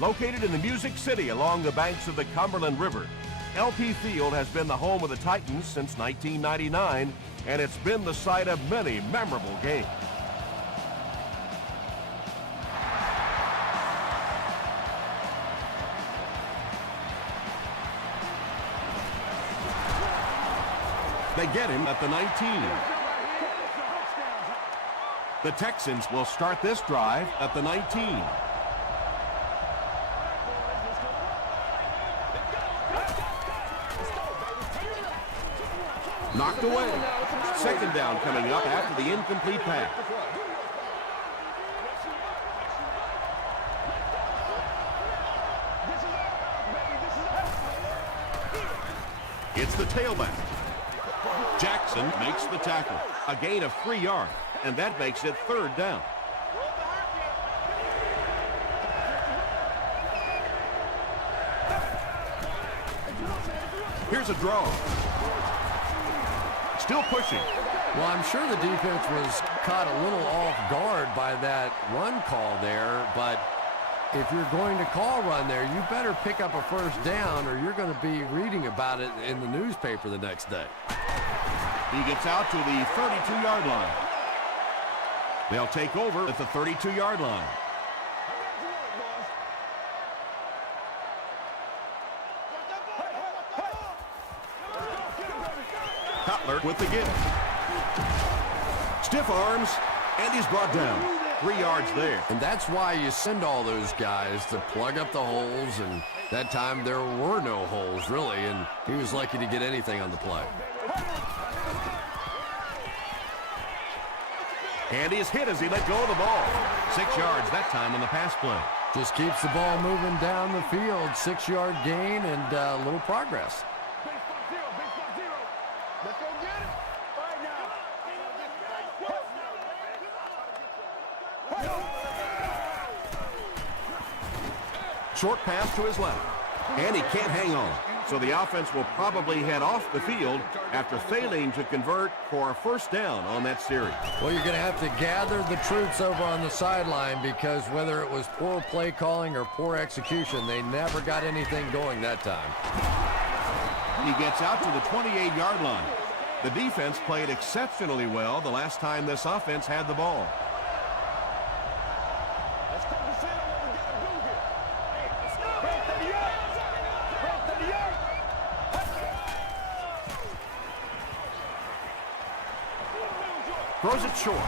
Located in the Music City along the banks of the Cumberland River, LP Field has been the home of the Titans since 1999, and it's been the site of many memorable games. They get him at the 19. The Texans will start this drive at the 19. Knocked away. Second down coming up after the incomplete pass. It's the tailback. Jackson makes the tackle. A gain of 3 yards, and that makes it third down. Here's a draw. Still pushing. Well, I'm sure the defense was caught a little off guard by that run call there, but if you're going to call run there, you better pick up a first down or you're going to be reading about it in the newspaper the next day. He gets out to the 32-yard line. They'll take over at the 32-yard line. Cutler with the give. Stiff arms, and he's brought down. 3 yards there. And that's why you send all those guys to plug up the holes, and that time there were no holes, really, and he was lucky to get anything on the play. And he's hit as he let go of the ball. 6 yards that time on the pass play. Just keeps the ball moving down the field. 6-yard gain and a little progress. Short pass to his left, and he can't hang on. So the offense will probably head off the field after failing to convert for a first down on that series. Well, you're going to have to gather the troops over on the sideline because whether it was poor play calling or poor execution, they never got anything going that time. He gets out to the 28-yard line. The defense played exceptionally well the last time this offense had the ball. Throws it short.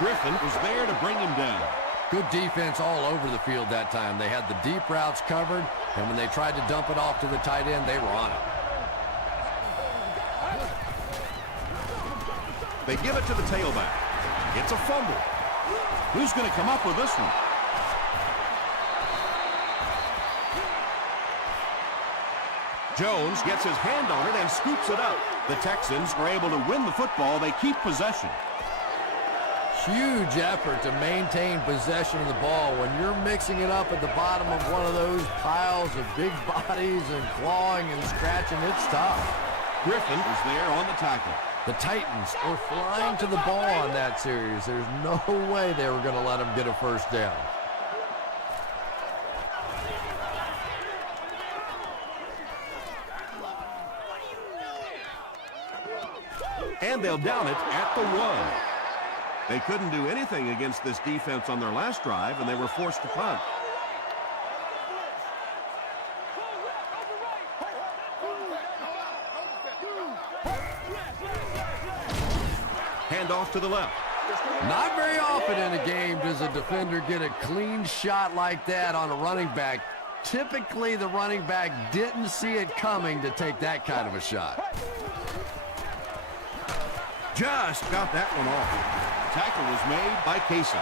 Griffin was there to bring him down. Good defense all over the field that time. They had the deep routes covered, and when they tried to dump it off to the tight end, they were on it. They give it to the tailback. It's a fumble. Who's going to come up with this one? Jones gets his hand on it and scoops it up. The Texans are able to win the football. They keep possession. Huge effort to maintain possession of the ball. When you're mixing it up at the bottom of one of those piles of big bodies and clawing and scratching, it's tough. Griffin is there on the tackle. The Titans were flying to the ball on that series. There's no way they were going to let them get a first down. And they'll down it at the 1. They couldn't do anything against this defense on their last drive, and they were forced to punt. Hand off to the left. Not very often in a game does a defender get a clean shot like that on a running back. Typically, the running back didn't see it coming to take that kind of a shot. Just got that one off. Tackle was made by Casey.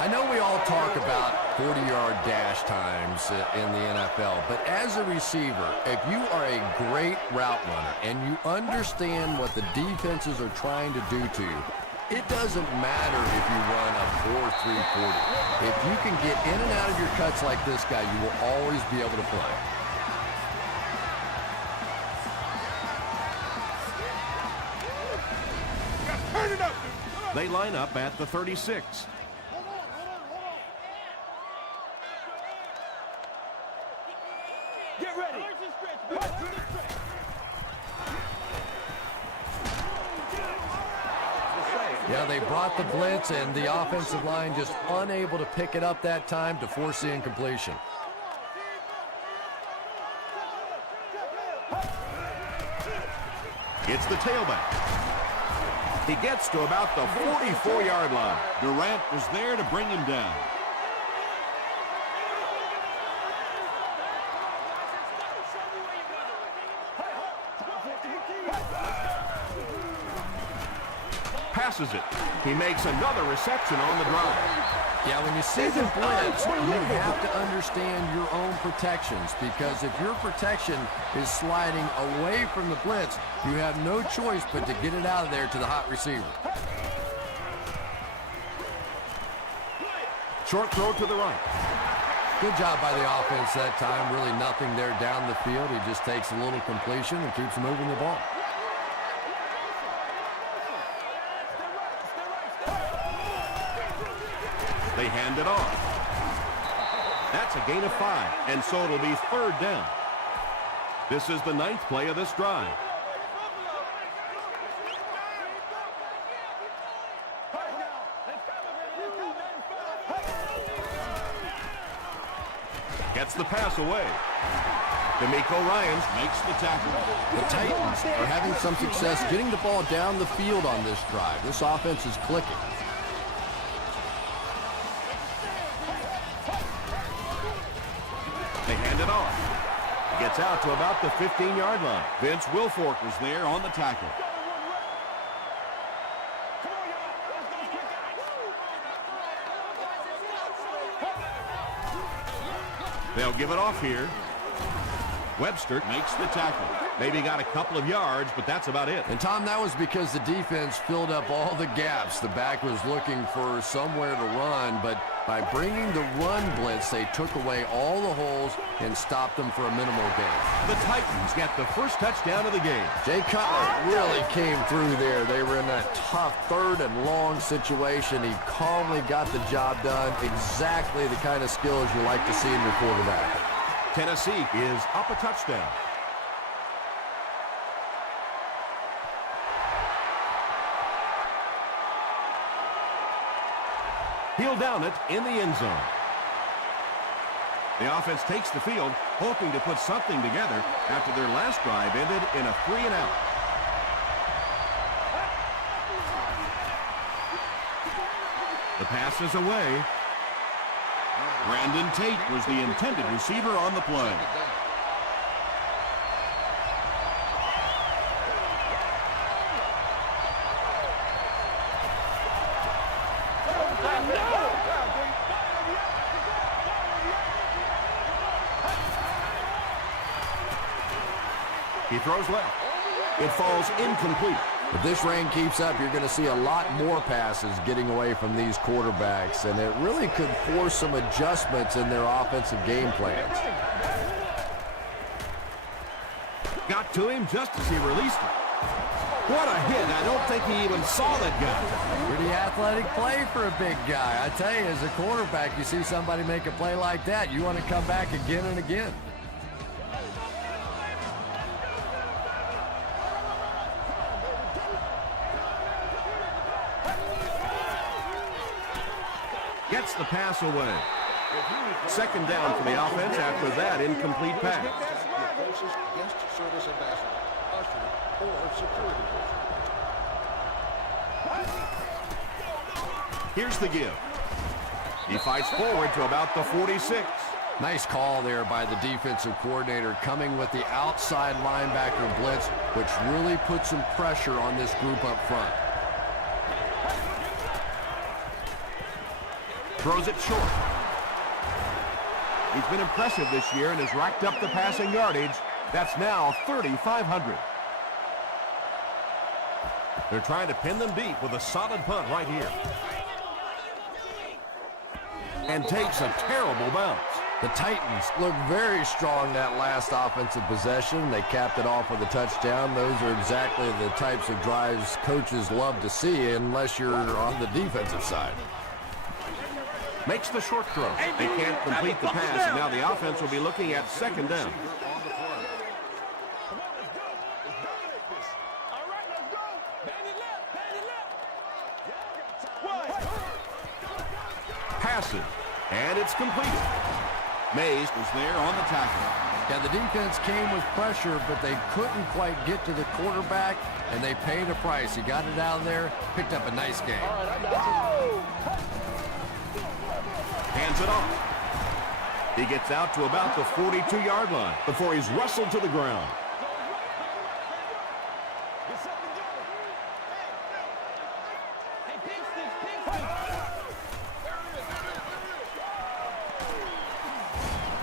I know we all talk about 40-yard dash times in the NFL, but as a receiver, if you are a great route runner and you understand what the defenses are trying to do to you, it doesn't matter if you run a 4.340. If you can get in and out of your cuts like this guy, you will always be able to play. They line up at the 36. Get ready. Yeah, they brought the blitz, and the offensive line just unable to pick it up that time to force the incompletion. It's the tailback. He gets to about the 44-yard line. Durant was there to bring him down. Passes it. He makes another reception on the drive. Yeah, when you see the blitz, you have to understand your own protections, because if your protection is sliding away from the blitz, you have no choice but to get it out of there to the hot receiver. Short throw to the right. Good job by the offense that time. Really nothing there down the field. He just takes a little completion and keeps moving the ball. They hand it off. That's a gain of 5, and so it'll be 3rd down. This is the 9th play of this drive. Gets the pass away. D'Amico Ryans makes the tackle. The Titans are having some success getting the ball down the field on this drive. This offense is clicking. They hand it off. He gets out to about the 15-yard line. Vince Wilfork was there on the tackle. They'll give it off here. Webster makes the tackle. Maybe got a couple of yards, but that's about it. And, Tom, that was because the defense filled up all the gaps. The back was looking for somewhere to run, but by bringing the run blitz, they took away all the holes and stopped them for a minimal gain. The Titans get the first touchdown of the game. Jay Cutler really came through there. They were in that tough 3rd and long situation. He calmly got the job done. Exactly the kind of skills you like to see in your quarterback. Tennessee is up a touchdown. He'll down it in the end zone. The offense takes the field, hoping to put something together after their last drive ended in a 3-and-out. The pass is away. Brandon Tate was the intended receiver on the play. He throws left. It falls incomplete. If this rain keeps up, you're going to see a lot more passes getting away from these quarterbacks, and it really could force some adjustments in their offensive game plans. Got to him just as he released it. What a hit. I don't think he even saw that guy. Pretty athletic play for a big guy. I tell you, as a quarterback, you see somebody make a play like that, you want to come back again and again. Gets the pass away. 2nd down for the offense after that incomplete pass. Here's the give. He fights forward to about the 46. Nice call there by the defensive coordinator, coming with the outside linebacker blitz, which really put some pressure on this group up front. Throws it short. He's been impressive this year and has racked up the passing yardage. That's now 3,500. They're trying to pin them deep with a solid punt right here. And takes a terrible bounce. The Titans look very strong that last offensive possession. They capped it off with a touchdown. Those are exactly the types of drives coaches love to see, unless you're on the defensive side. Makes the short throw. They can't complete the pass, and now the offense will be looking at 2nd down. And it's completed. Mays was there on the tackle. Yeah, the defense came with pressure, but they couldn't quite get to the quarterback, and they paid a price. He got it out of there, picked up a nice game. Hands it off. He gets out to about the 42-yard line before he's wrestled to the ground.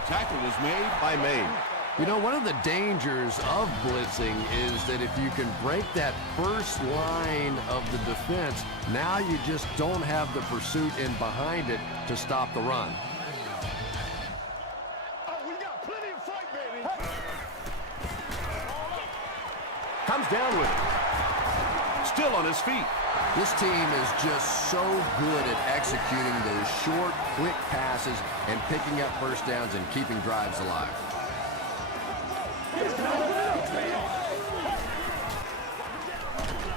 Tackle is made by Mays. You know, one of the dangers of blitzing is that if you can break that first line of the defense, now you just don't have the pursuit in behind it to stop the run. Comes down with it. Still on his feet. This team is just so good at executing those short, quick passes and picking up first downs and keeping drives alive.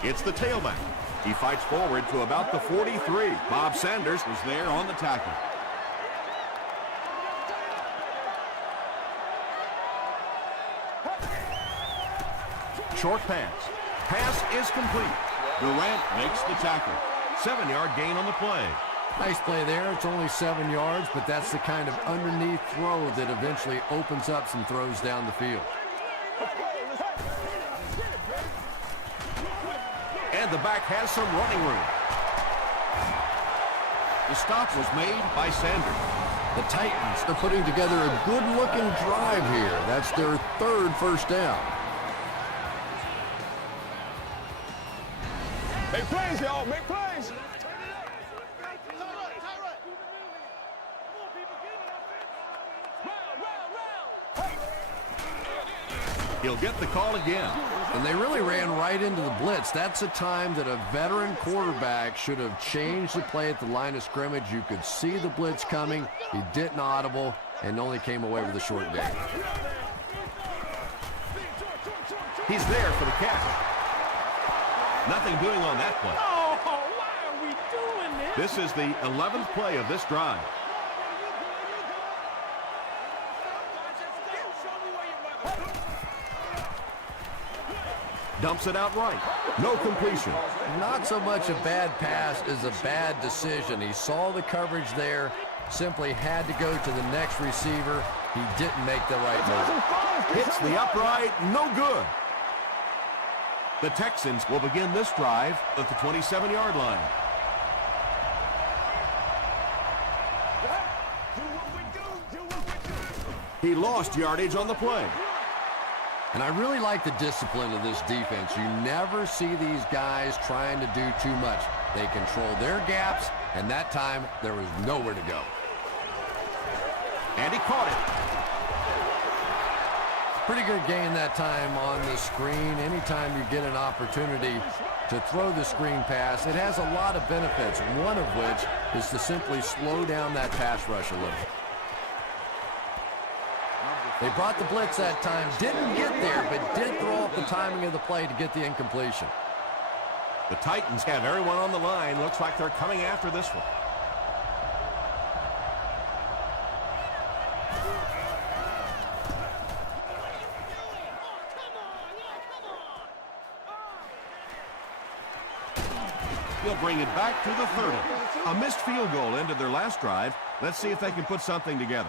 It's the tailback. He fights forward to about the 43. Bob Sanders was there on the tackle. Short pass. Pass is complete. Durant makes the tackle. 7-yard gain on the play. Nice play there. It's only 7 yards, but that's the kind of underneath throw that eventually opens up some throws down the field. And the back has some running room. The stop was made by Sanders. The Titans are putting together a good-looking drive here. That's their third first down. Make plays, y'all. Make plays. He'll get the call again. And they really ran right into the blitz. That's a time that a veteran quarterback should have changed the play at the line of scrimmage. You could see the blitz coming. He didn't audible and only came away with a short gain. He's there for the catch. Nothing doing on that play. Oh, why are we doing this? This is the 11th play of this drive. Dumps it out right. No completion. Not so much a bad pass as a bad decision. He saw the coverage there, simply had to go to the next receiver. He didn't make the right move. Hits the upright, no good. The Texans will begin this drive at the 27-yard line. He lost yardage on the play. And I really like the discipline of this defense. You never see these guys trying to do too much. They control their gaps, and that time there was nowhere to go. And he caught it. Pretty good gain that time on the screen. Anytime you get an opportunity to throw the screen pass, it has a lot of benefits, one of which is to simply slow down that pass rush a little. They brought the blitz that time, didn't get there, but did throw off the timing of the play to get the incompletion. The Titans have everyone on the line. Looks like they're coming after this one. He'll bring it back to the 30. A missed field goal ended their last drive. Let's see if they can put something together.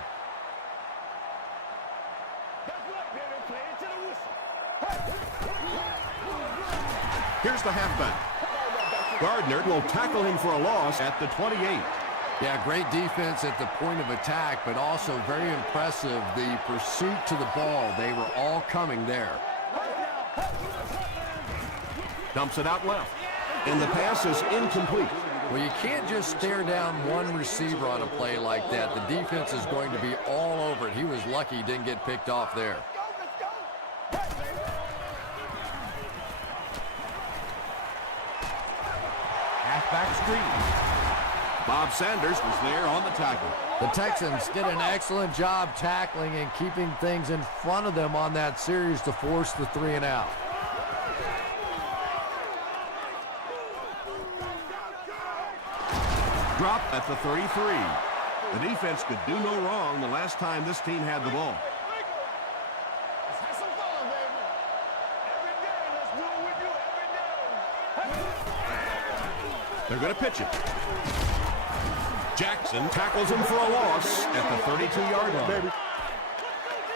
Here's the halfback. Gardner will tackle him for a loss at the 28. Yeah, great defense at the point of attack, but also very impressive the pursuit to the ball. They were all coming there. Dumps it out left. And the pass is incomplete. Well, you can't just stare down one receiver on a play like that. The defense is going to be all over it. He was lucky he didn't get picked off there. Halfback screen. Bob Sanders was there on the tackle. The Texans did an excellent job tackling and keeping things in front of them on that series to force the 3 and out. Drop at the 33. The defense could do no wrong the last time this team had the ball. Let's have some fun, baby. Every day, let's do it with you every day. They're going to pitch it. Jackson tackles him for a loss at the 32-yard line.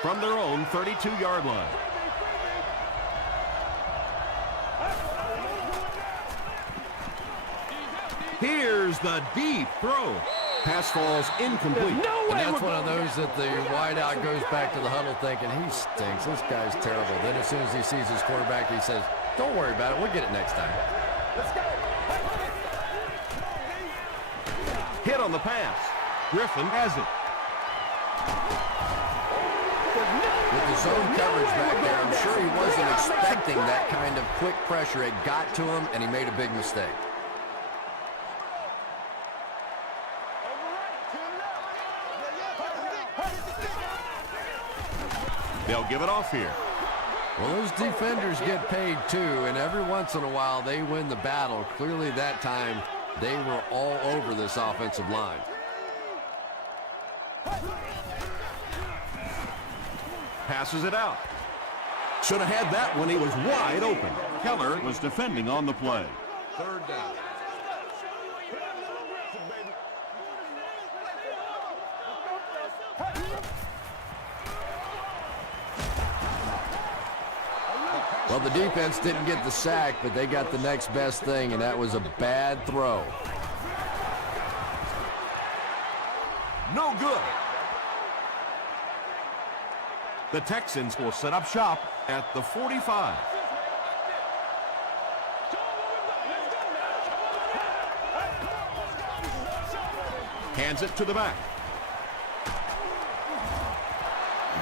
From their own 32-yard line. Here's the deep throw. Pass falls incomplete. And that's one of those that the wideout goes back to the huddle thinking, he stinks. This guy's terrible. Then as soon as he sees his quarterback, he says, don't worry about it. We'll get it next time. Let's go. Hit on the pass. Griffin has it. With the zone coverage back there, I'm sure he wasn't expecting that kind of quick pressure. It got to him, and he made a big mistake. They'll give it off here. Well, those defenders get paid too, and every once in a while they win the battle. Clearly that time they were all over this offensive line. Passes it out. Should have had that when he was wide open. Keller was defending on the play. Third down. Well, the defense didn't get the sack, but they got the next best thing, and that was a bad throw. No good. The Texans will set up shop at the 45. Hands it to the back.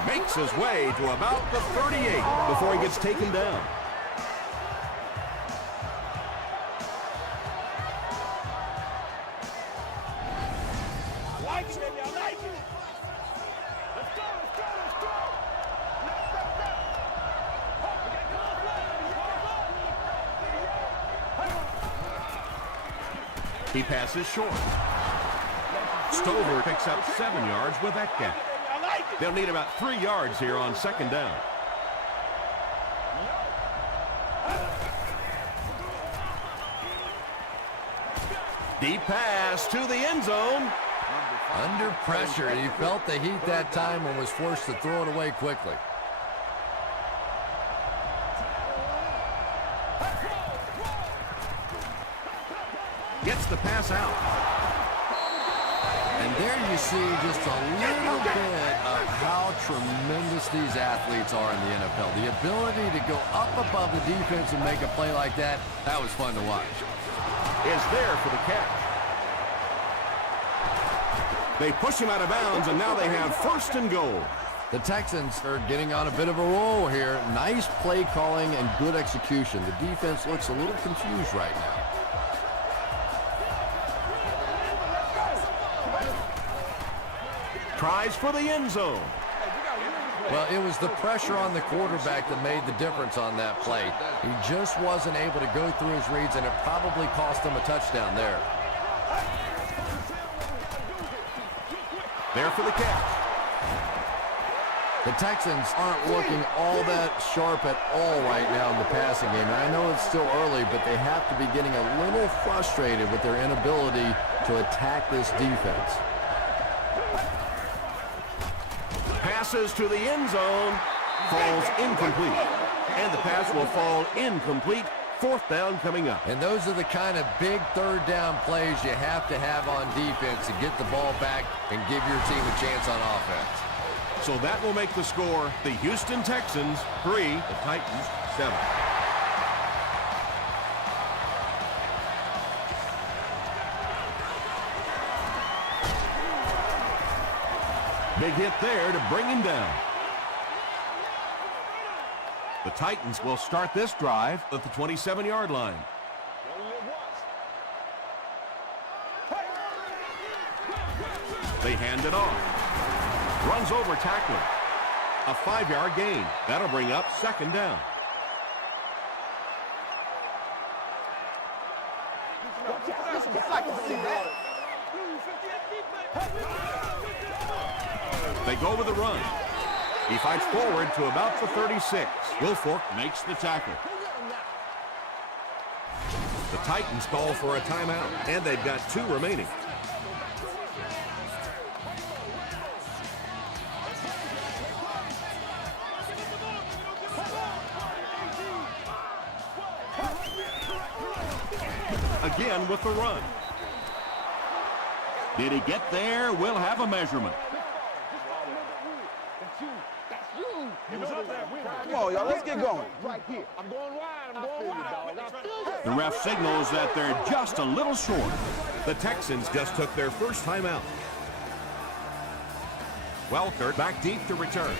Makes his way to about the 38 before he gets taken down. Like it, baby. I like it. Let's go, let's go, let's go. He passes short. Stover picks up 7 yards with that catch. They'll need about 3 yards here on second down. Deep pass to the end zone. Under pressure, he felt the heat that time and was forced to throw it away quickly. Gets the pass out. And there you see just a little bit of how tremendous these athletes are in the NFL. The ability to go up above the defense and make a play like that, that was fun to watch. Is there for the catch. They push him out of bounds, and now they have first and goal. The Texans are getting on a bit of a roll here. Nice play calling and good execution. The defense looks a little confused right now. Tries for the end zone. Well, it was the pressure on the quarterback that made the difference on that play. He just wasn't able to go through his reads, and it probably cost him a touchdown there. There for the catch. The Texans aren't looking all that sharp at all right now in the passing game. And I know it's still early, but they have to be getting a little frustrated with their inability to attack this defense. Passes to the end zone. Falls incomplete. And the pass will fall incomplete. Fourth down coming up. And those are the kind of big third down plays you have to have on defense to get the ball back and give your team a chance on offense. So that will make the score the Houston Texans 3, the Titans 7. Big hit there to bring him down. The Titans will start this drive at the 27-yard line. They hand it off. Runs over tackler. A 5-yard gain. That'll bring up second down. Watch out. Listen, I can see that. They go with the run. He fights forward to about the 36. Wilfork makes the tackle. The Titans call for a timeout, and they've got 2 remaining. Again with the run. Did he get there? We'll have a measurement. Come on, y'all, let's get going. Right here. I'm going wide. I'm going wide. The ref signals that they're just a little short. The Texans just took their first timeout. Welker back deep to return.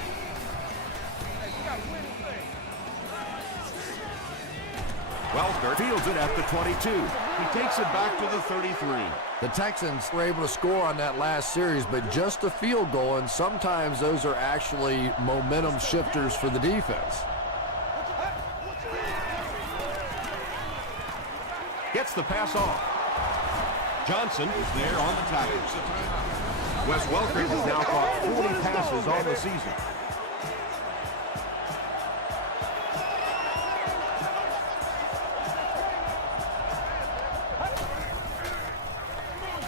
Welker fields it at the 22. He takes it back to the 33. The Texans were able to score on that last series, but just a field goal, and sometimes those are actually momentum shifters for the defense. Gets the pass off. Johnson is there on the tackle. Wes Welker has now caught 40 passes on the season.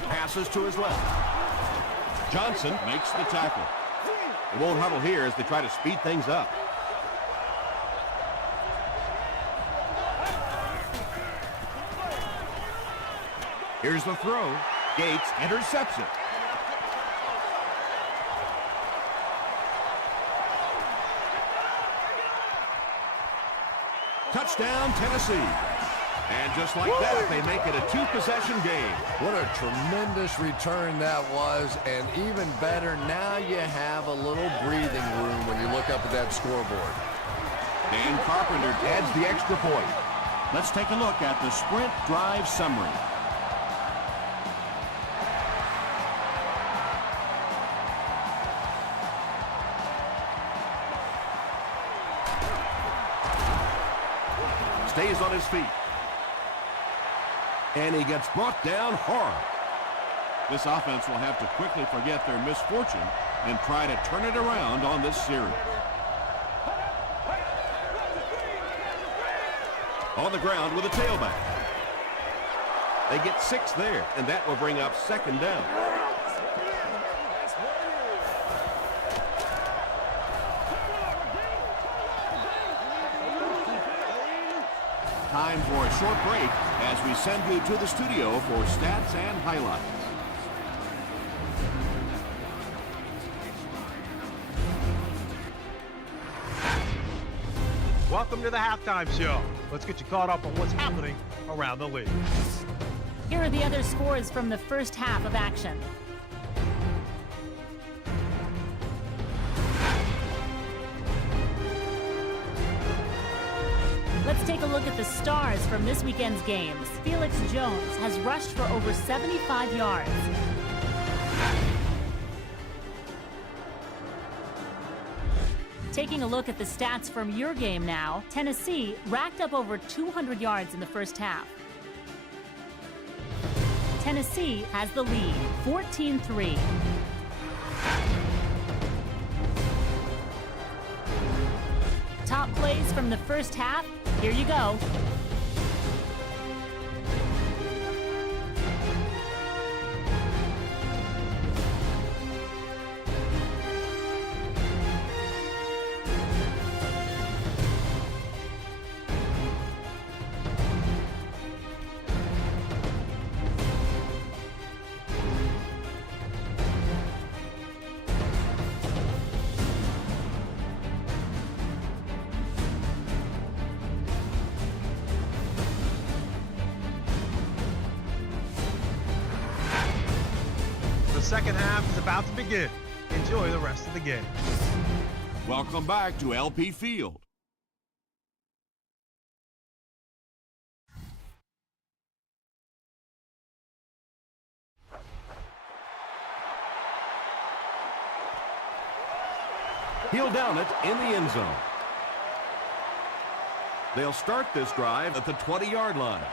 Passes to his left. Johnson makes the tackle. They won't huddle here as they try to speed things up. Here's the throw. Gates intercepts it. Touchdown, Tennessee. And just like that, they make it a 2-possession game. What a tremendous return that was, and even better, now you have a little breathing room when you look up at that scoreboard. Dan Carpenter adds the extra point. Let's take a look at the sprint drive summary. Stays on his feet. And he gets brought down hard. This offense will have to quickly forget their misfortune and try to turn it around on this series. On the ground with a tailback. They get 6 there, and that will bring up 2nd down. Time for a short break as we send you to the studio for stats and highlights. Welcome to the halftime show. Let's get you caught up on what's happening around the league. Here are the other scores from the first half of action. Let's take a look at the stars from this weekend's games. Felix Jones has rushed for over 75 yards. Taking a look at the stats from your game now, Tennessee racked up over 200 yards in the first half. Tennessee has the lead, 14-3. Top plays from the first half, here you go. The second half is about to begin. Enjoy the rest of the game. Welcome back to LP Field. He'll down it in the end zone. They'll start this drive at the 20-yard line.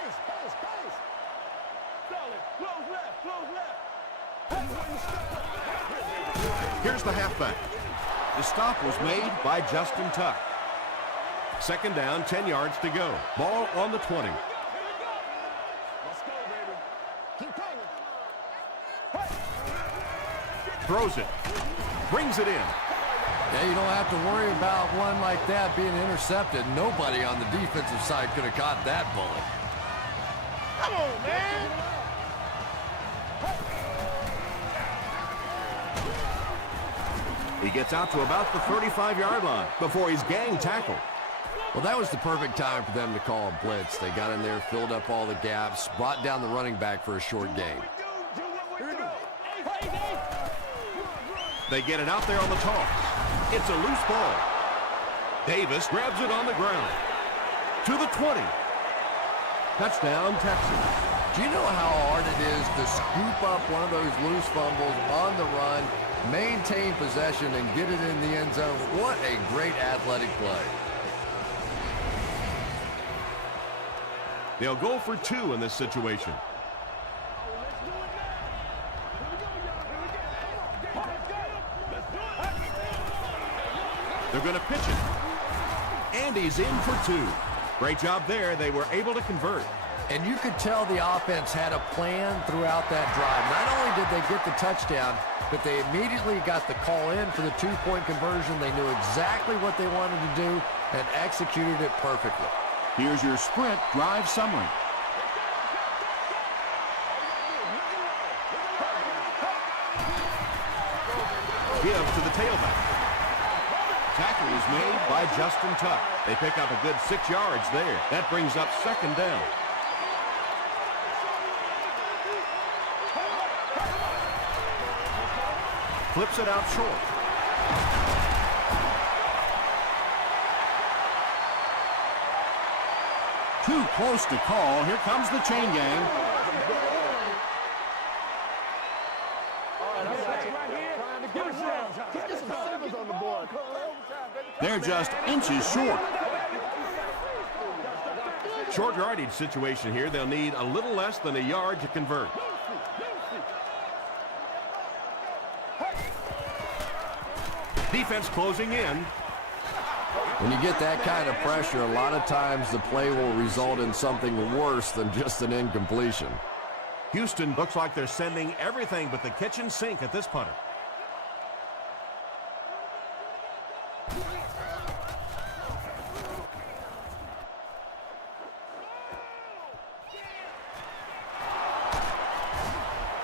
Solid. Close left. Here's the halfback. The stop was made by Justin Tuck. Second down, 10 yards to go. Ball on the 20. Let's go, baby. Keep coming. Throws it. Brings it in. Yeah, you don't have to worry about one like that being intercepted. Nobody on the defensive side could have caught that bullet. Come on, man. He gets out to about the 35-yard line before he's gang tackled. Well, that was the perfect time for them to call a blitz. They got in there, filled up all the gaps, brought down the running back for a short gain. They get it out there on the toss. It's a loose ball. Davis grabs it on the ground. To the 20. Touchdown, Texans. Do you know how hard it is to scoop up one of those loose fumbles on the run, maintain possession, and get it in the end zone? What a great athletic play. They'll go for 2 in this situation. They're going to pitch it. And he's in for 2. Great job there. They were able to convert. And you could tell the offense had a plan throughout that drive. Not only did they get the touchdown, but they immediately got the call in for the 2-point conversion. They knew exactly what they wanted to do and executed it perfectly. Here's your sprint drive summary. Give to the tailback. Tackle is made by Justin Tuck. They pick up a good 6 yards there. That brings up second down. Flips it out short. Too close to call. Here comes the chain gang. They're just inches short. Short yardage situation here. They'll need a little less than a yard to convert. Defense closing in. When you get that kind of pressure, a lot of times the play will result in something worse than just an incompletion. Houston looks like they're sending everything but the kitchen sink at this punter.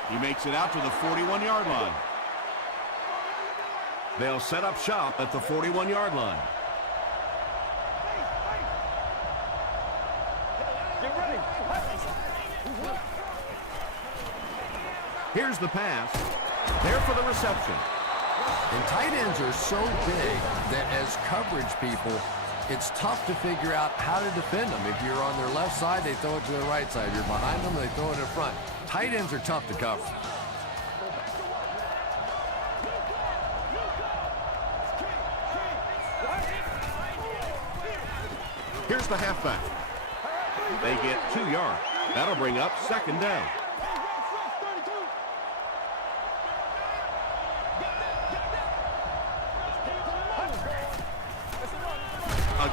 He makes it out to the 41-yard line. They'll set up shop at the 41-yard line. Here's the pass. There for the reception. And tight ends are so big that as coverage people, it's tough to figure out how to defend them. If you're on their left side, they throw it to the right side. If you're behind them, they throw it in front. Tight ends are tough to cover. Here's the halfback. They get 2 yards. That'll bring up second down.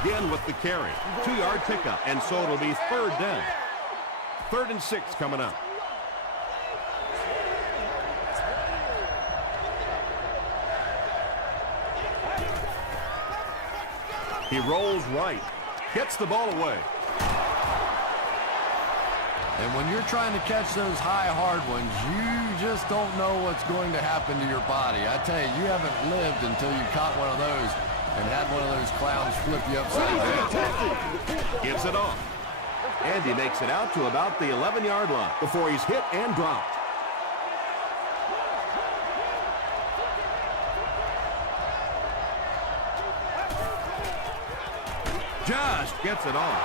Again with the carry. 2-yard pickup, and so it'll be third down. 3rd and 6 coming up. He rolls right. Gets the ball away. And when you're trying to catch those high, hard ones, you just don't know what's going to happen to your body. I tell you, you haven't lived until you caught one of those and had one of those clowns flip you upside down. Gives it off. And he makes it out to about the 11-yard line before he's hit and dropped. Just gets it off.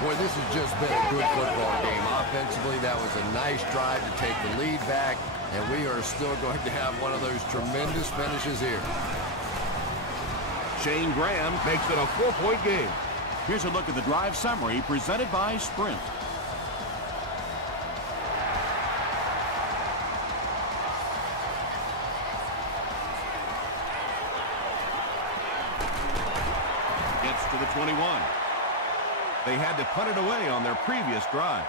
Boy, this has just been a good football game. Offensively, that was a nice drive to take the lead back, and we are still going to have one of those tremendous finishes here. Shane Graham makes it a 4-point game. Here's a look at the drive summary presented by Sprint. to the 21. They had to punt it away on their previous drive.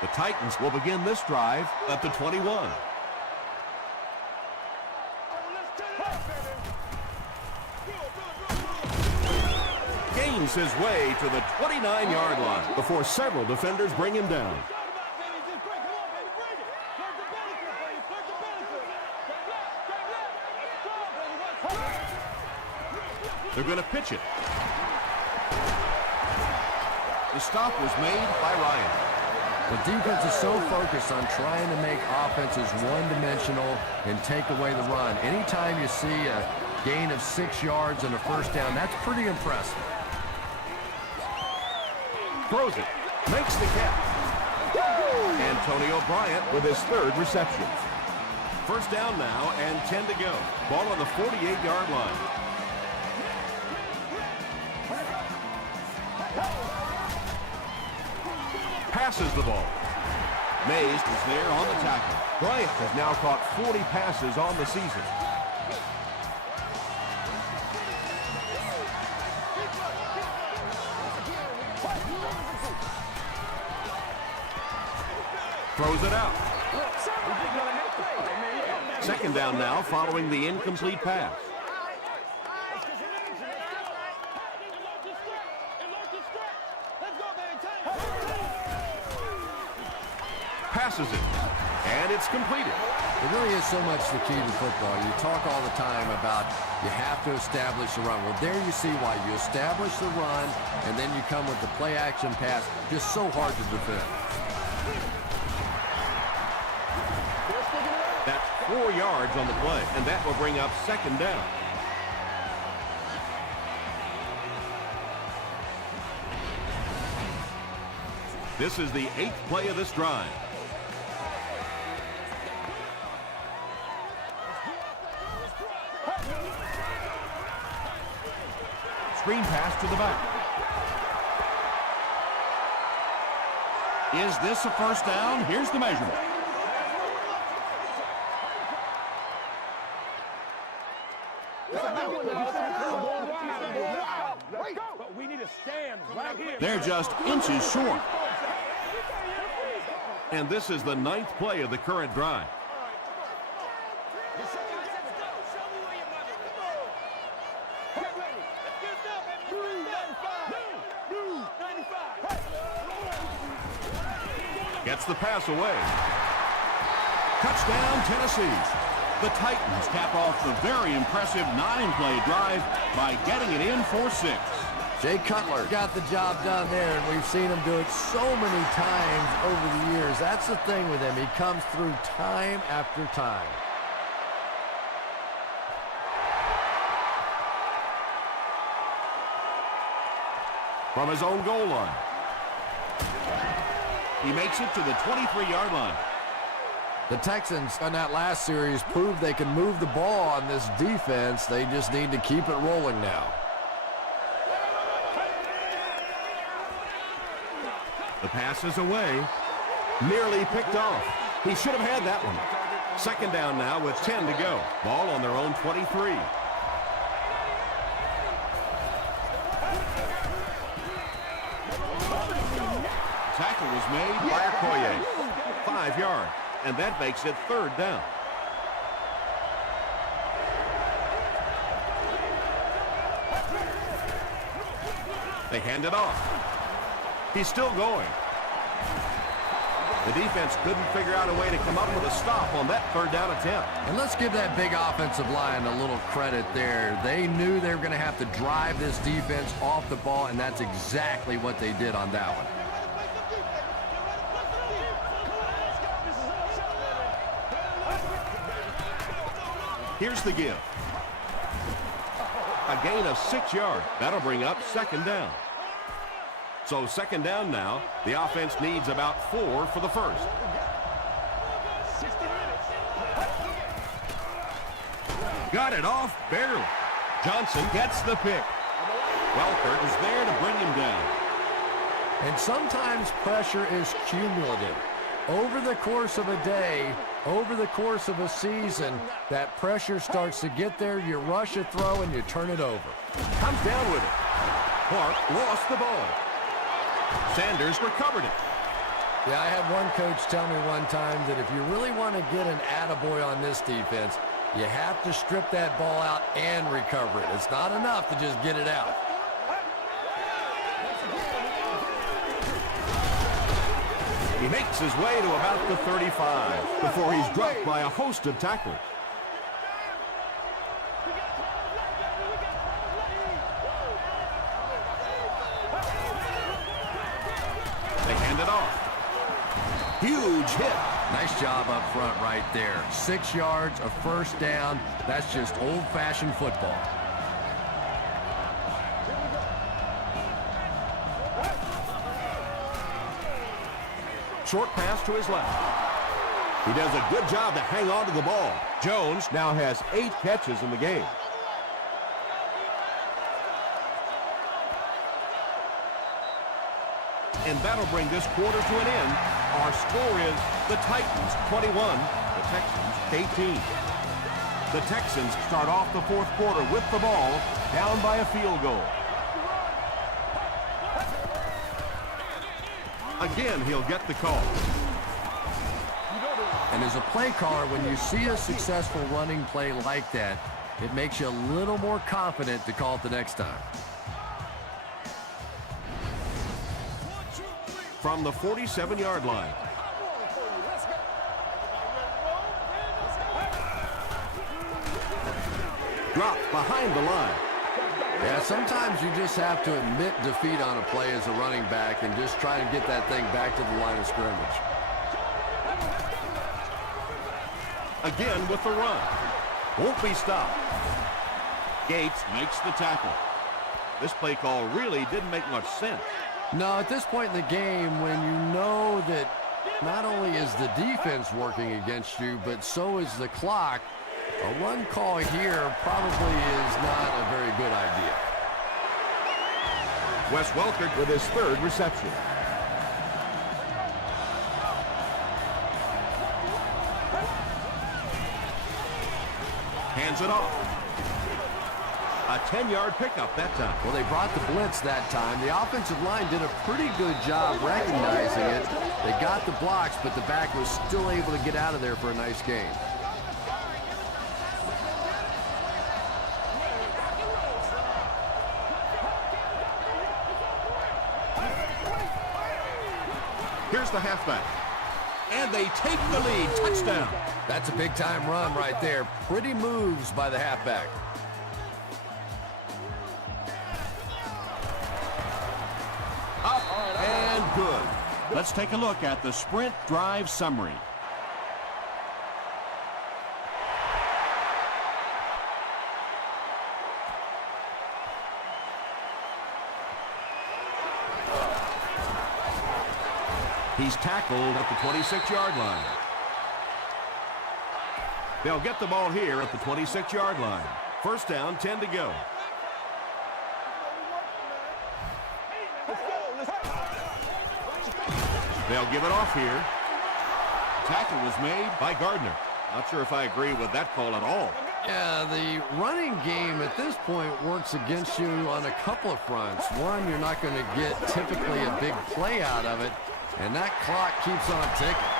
The Titans will begin this drive at the 21. Gains his way to the 29-yard line before several defenders bring him down. They're going to pitch it. The stop was made by Ryan. The defense is so focused on trying to make offenses one-dimensional and take away the run. Anytime you see a gain of 6 yards and a first down, that's pretty impressive. Throws it. Makes the catch. Antonio Bryant with his third reception. First down now and 10 to go. Ball on the 48-yard line. Passes the ball. Mays is there on the tackle. Bryant has now caught 40 passes on the season. Throws it out. Second down now following the incomplete pass. Passes it, and it's completed. It really is so much the key to football. You talk all the time about you have to establish the run. Well, there you see why. You establish the run, and then you come with the play-action pass. Just so hard to defend. That's 4 yards on the play, and that will bring up second down. This is the 8th play of this drive. Screen pass to the back. Is this a first down? Here's the measurement. We need to stand right here. They're just inches short. And this is the 9th play of the current drive. Gets the pass away. Touchdown, Tennessee. The Titans cap off the very impressive 9-play drive by getting it in for 6. Jay Cutler got the job done there, and we've seen him do it so many times over the years. That's the thing with him. He comes through time after time. From his own goal line. He makes it to the 23-yard line. The Texans in that last series proved they can move the ball on this defense. They just need to keep it rolling now. The pass is away. Nearly picked off. He should have had that one. Second down now with 10 to go. Ball on their own 23. Tackle was made by Okoye. 5 yards. And that makes it third down. They hand it off. He's still going. The defense couldn't figure out a way to come up with a stop on that third down attempt. And let's give that big offensive line a little credit there. They knew they were going to have to drive this defense off the ball, and that's exactly what they did on that one. Here's the give. A gain of 6 yards. That'll bring up second down. So second down now. The offense needs about 4 for the first. Got it off barely. Johnson gets the pick. Welker is there to bring him down. And sometimes pressure is cumulative. over the course of a day, over the course of a season, that pressure starts to get there. You rush a throw and you turn it over. Comes down with it. Clark lost the ball. Sanders recovered it. Yeah, I had one coach tell me one time that if you really want to get an attaboy on this defense, you have to strip that ball out and recover it. It's not enough to just get it out. He makes his way to about the 35 before he's dropped by a host of tacklers. They hand it off. Huge hit. Nice job up front right there. 6 yards, a first down. That's just old-fashioned football. Short pass to his left. He does a good job to hang on to the ball. Jones now has 8 catches in the game. And that'll bring this quarter to an end. Our score is the Titans 21, the Texans 18. The Texans start off the fourth quarter with the ball, down by a field goal. Again, he'll get the call. And as a play caller, when you see a successful running play like that, it makes you a little more confident to call it the next time. From the 47-yard line. Dropped behind the line. Yeah, sometimes you just have to admit defeat on a play as a running back and just try to get that thing back to the line of scrimmage. Again with the run. Won't be stopped. Gates makes the tackle. This play call really didn't make much sense. No, at this point in the game, when you know that not only is the defense working against you, but so is the clock, a run call here probably is not a very good idea. Wes Welker with his 3rd reception. Hands it off. A 10-yard pickup that time. Well, they brought the blitz that time. The offensive line did a pretty good job recognizing it. They got the blocks, but the back was still able to get out of there for a nice gain. Here's the halfback. And they take the lead. Touchdown. That's a big-time run right there. Pretty moves by the halfback. Up and good. Let's take a look at the sprint drive summary. He's tackled at the 26-yard line. They'll get the ball here at the 26-yard line. First down, 10 to go. They'll give it off here. Tackle was made by Gardner. Not sure if I agree with that call at all. Yeah, the running game at this point works against you on a couple of fronts. One, you're not going to get typically a big play out of it, and that clock keeps on ticking.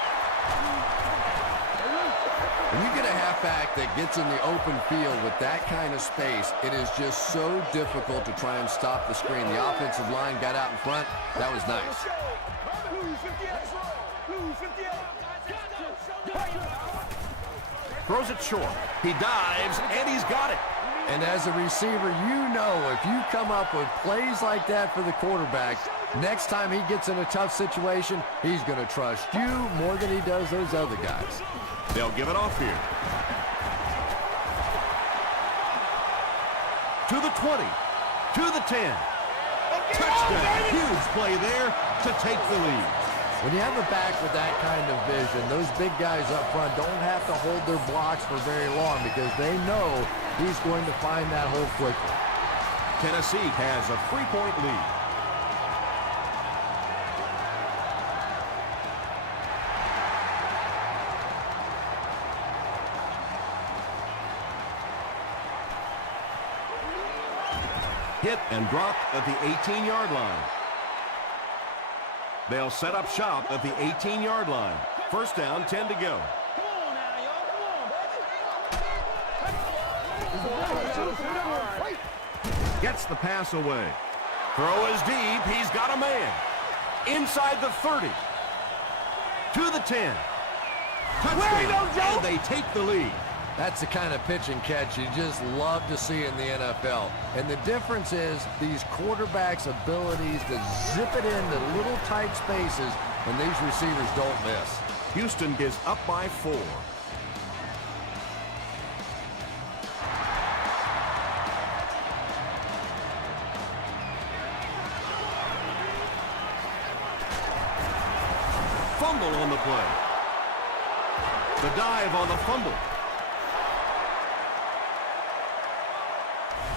When you get a halfback that gets in the open field with that kind of space, it is just so difficult to try and stop the screen. The offensive line got out in front. That was nice. Throws it short. He dives, and he's got it. And as a receiver, you know if you come up with plays like that for the quarterback, next time he gets in a tough situation, he's going to trust you more than he does those other guys. They'll give it off here. To the 20. To the 10. Touchdown. Huge play there to take the lead. When you have a back with that kind of vision, those big guys up front don't have to hold their blocks for very long because they know he's going to find that hole quickly. Tennessee has a 3-point lead. Hit and dropped at the 18-yard line. They'll set up shop at the 18-yard line. First down, 10 to go. Come on now, y'all. Come on, baby. Gets the pass away. Throw is deep. He's got a man. Inside the 30. To the 10. Touchdown. And they take the lead. That's the kind of pitch and catch you just love to see in the NFL. And the difference is these quarterbacks' abilities to zip it into little tight spaces when these receivers don't miss. Houston is up by 4. Fumble on the play. The dive on the fumble.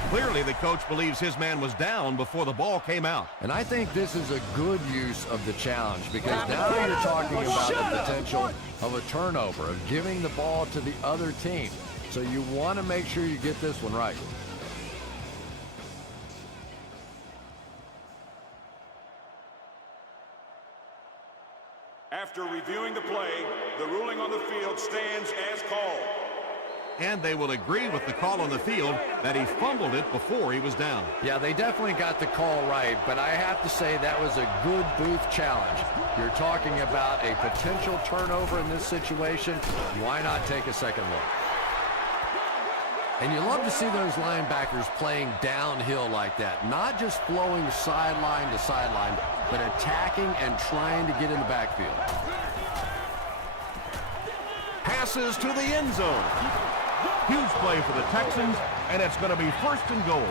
Clearly, the coach believes his man was down before the ball came out. And I think this is a good use of the challenge because now you're talking about the potential of a turnover, of giving the ball to the other team. So you want to make sure you get this one right. After reviewing the play, the ruling on the field stands as called. And they will agree with the call on the field that he fumbled it before he was down. Yeah, they definitely got the call right, but I have to say that was a good booth challenge. You're talking about a potential turnover in this situation. Why not take a second look? And you love to see those linebackers playing downhill like that, not just flowing sideline to sideline, but attacking and trying to get in the backfield. Passes to the end zone. Huge play for the Texans, and it's going to be first and goal.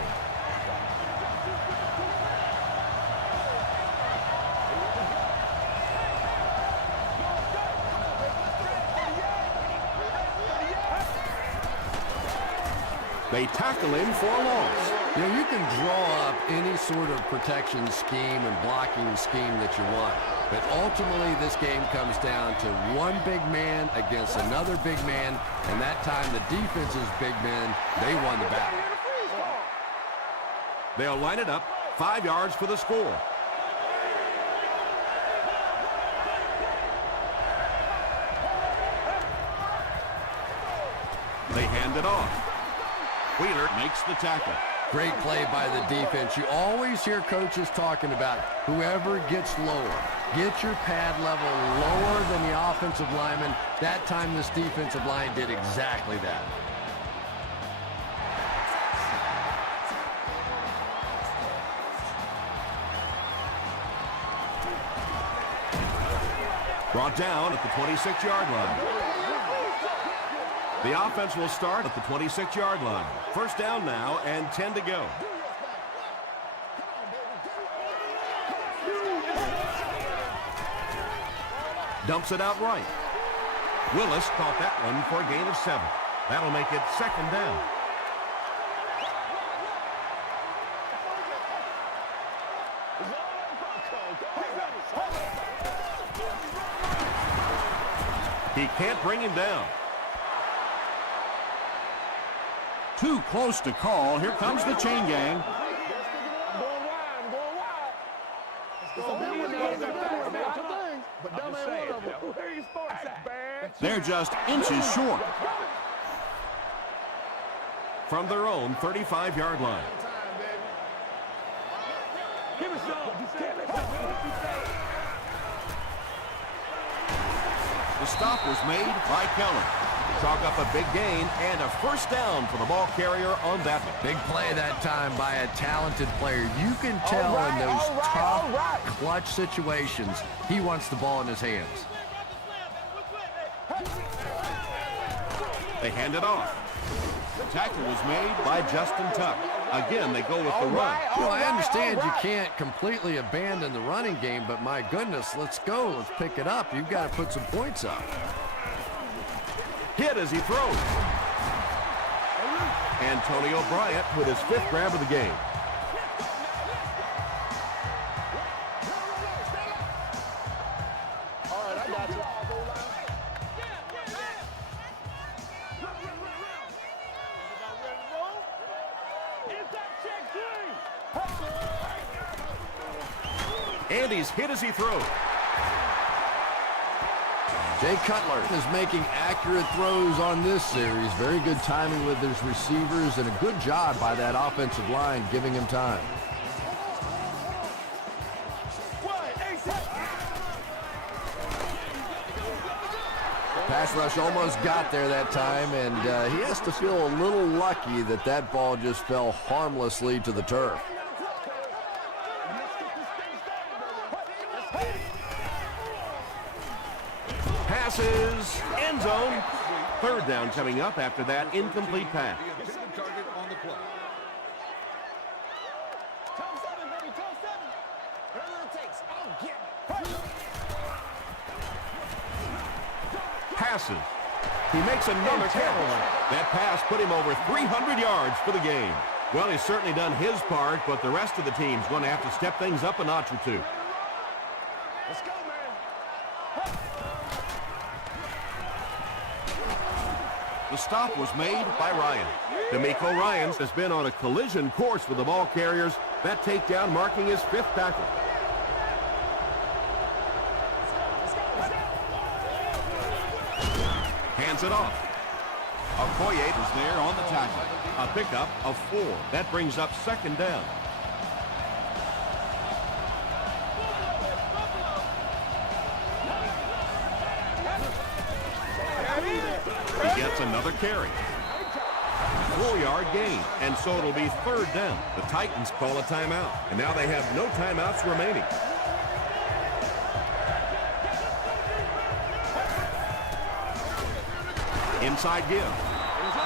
They tackle him for a loss. You know, you can draw up any sort of protection scheme and blocking scheme that you want. But ultimately, this game comes down to one big man against another big man. And that time, the defense's big men, they won the battle. They'll line it up, 5 yards for the score. They hand it off. Wheeler makes the tackle. Great play by the defense. You always hear coaches talking about whoever gets lower. Get your pad level lower than the offensive lineman. That time this defensive line did exactly that. Brought down at the 26-yard line. The offense will start at the 26-yard line. First down now and 10 to go. Dumps it out right. Willis caught that one for a gain of 7. That'll make it second down. He can't bring him down. Too close to call. Here comes the chain gang. They're just inches short. From their own 35-yard line. The stop was made by Keller. Chalk up a big gain and a first down for the ball carrier on that one. Big play that time by a talented player. You can tell in those tough, clutch situations, he wants the ball in his hands. They hand it off. The tackle was made by Justin Tuck. Again, they go with the run. Well, I understand you can't completely abandon the running game, but my goodness, let's go. Let's pick it up. You've got to put some points up. Hit as he throws. Antonio Bryant with his 5th grab of the game. All right, I got you. And he's hit as he throws. Jay Cutler is making accurate throws on this series. Very good timing with his receivers and a good job by that offensive line giving him time. Pass rush almost got there that time, and he has to feel a little lucky that that ball just fell harmlessly to the turf. Passes, end zone. Third down coming up after that incomplete pass. Target on the play. Passes. He makes another catch. That pass put him over 300 yards for the game. Well, he's certainly done his part, but the rest of the team's going to have to step things up a notch or two. Let's go, man. The stop was made by Ryan. D'Amico Ryans has been on a collision course with the ball carriers. That takedown marking his 5th tackle. Hands it off. Okoye is there on the tackle. A pickup of 4. That brings up 2nd down. He gets another carry. 4-yard gain, and so it'll be 3rd down. The Titans call a timeout, and now they have no timeouts remaining. Inside give.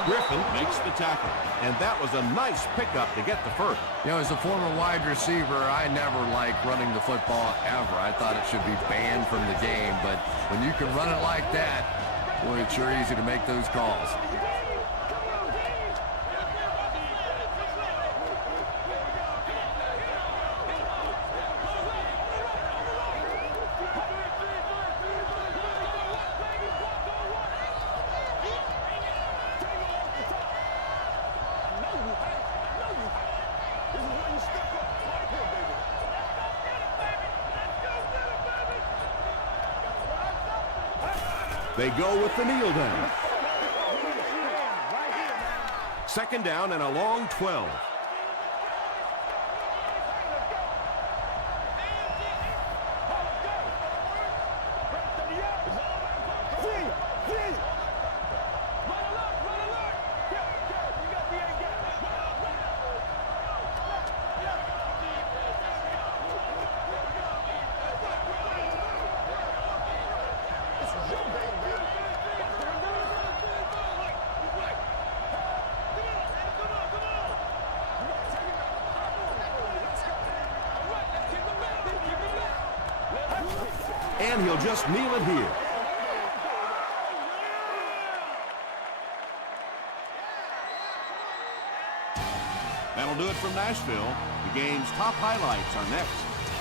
Griffin makes the tackle, and that was a nice pickup to get the first. You know, as a former wide receiver, I never liked running the football ever. I thought it should be banned from the game, but when you can run it like that, boy, it's sure easy to make those calls. They go with the kneel down. 2nd down and a long 12. And he'll just kneel it here. That'll do it from Nashville. The game's top highlights are next.